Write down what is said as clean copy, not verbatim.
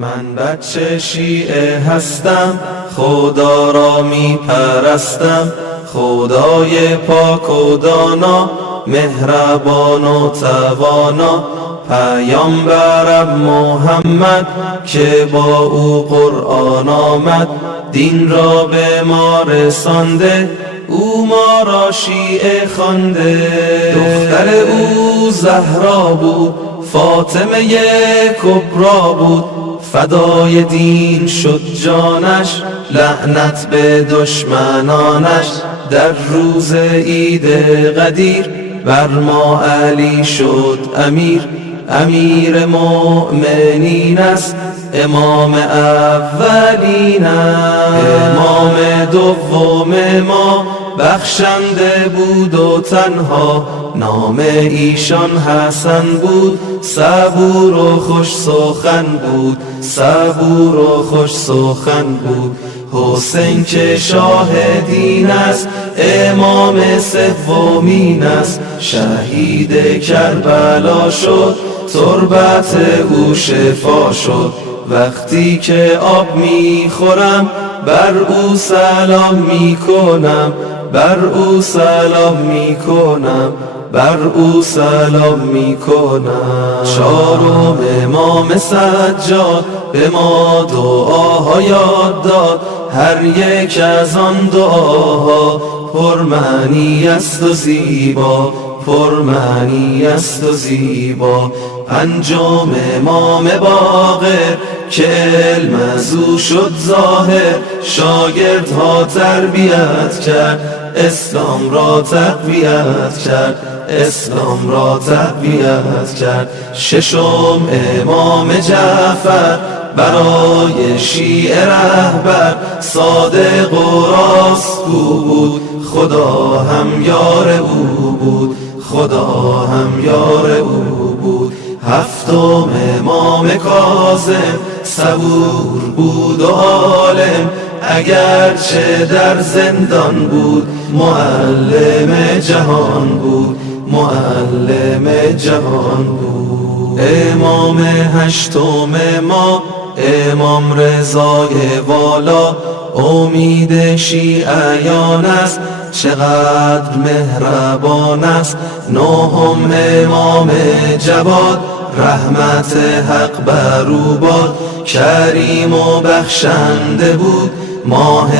من بچه شیعه هستم، خدا را می پرستم، خدای پاک و دانا، مهربان و توانا. پیامبرم محمد که با او قرآن آمد، دین را به ما رسانده، او ما را شیعه خوانده. دختر او زهرا بود، فاطمه کبرا بود، فدای دین شد جانش، لعنت به دشمنانش. در روز عید قدیر بر ما علی شد امیر، امیر مؤمنین است، امام اولین است. امام دوم ما بخشنده بود و تنها، نام ایشان حسن بود، صبور و خوش سخن بود، صبور و خوش سخن بود. حسین که شاه دین است، امام سومین است، شهید کربلا شد، تربت او شفا شد. وقتی که آب میخورم بر او سلام میکنم، بر او سلام میکنم، بر او سلام میکنم. چهارم امام سجاد به ما دعاها یاد داد، هر یک از آن دعاها پرمعنی است و زیبا، پرمعنی است و زیبا. پنجم امام باقر که علم از او شد ظاهر، شاگردها تربیت کرد، اسلام را تقویت کرد، اسلام را تقویت کرد. ششم امام جعفر برای شیعه رهبر، صادق و راستگو بود، خدا هم یار او بود، خدا هم یار او بود. هفتم امام کاظم صبور بود و عالم، اگرچه در زندان بود، معلم جهان بود، معلم جهان بود. امام هشتم ما امام رضای والا، امید شیعیان است، چقدر مهربان است. نهم امام جواد، رحمت حق بر او باد، کریم و بخشنده بود، ماه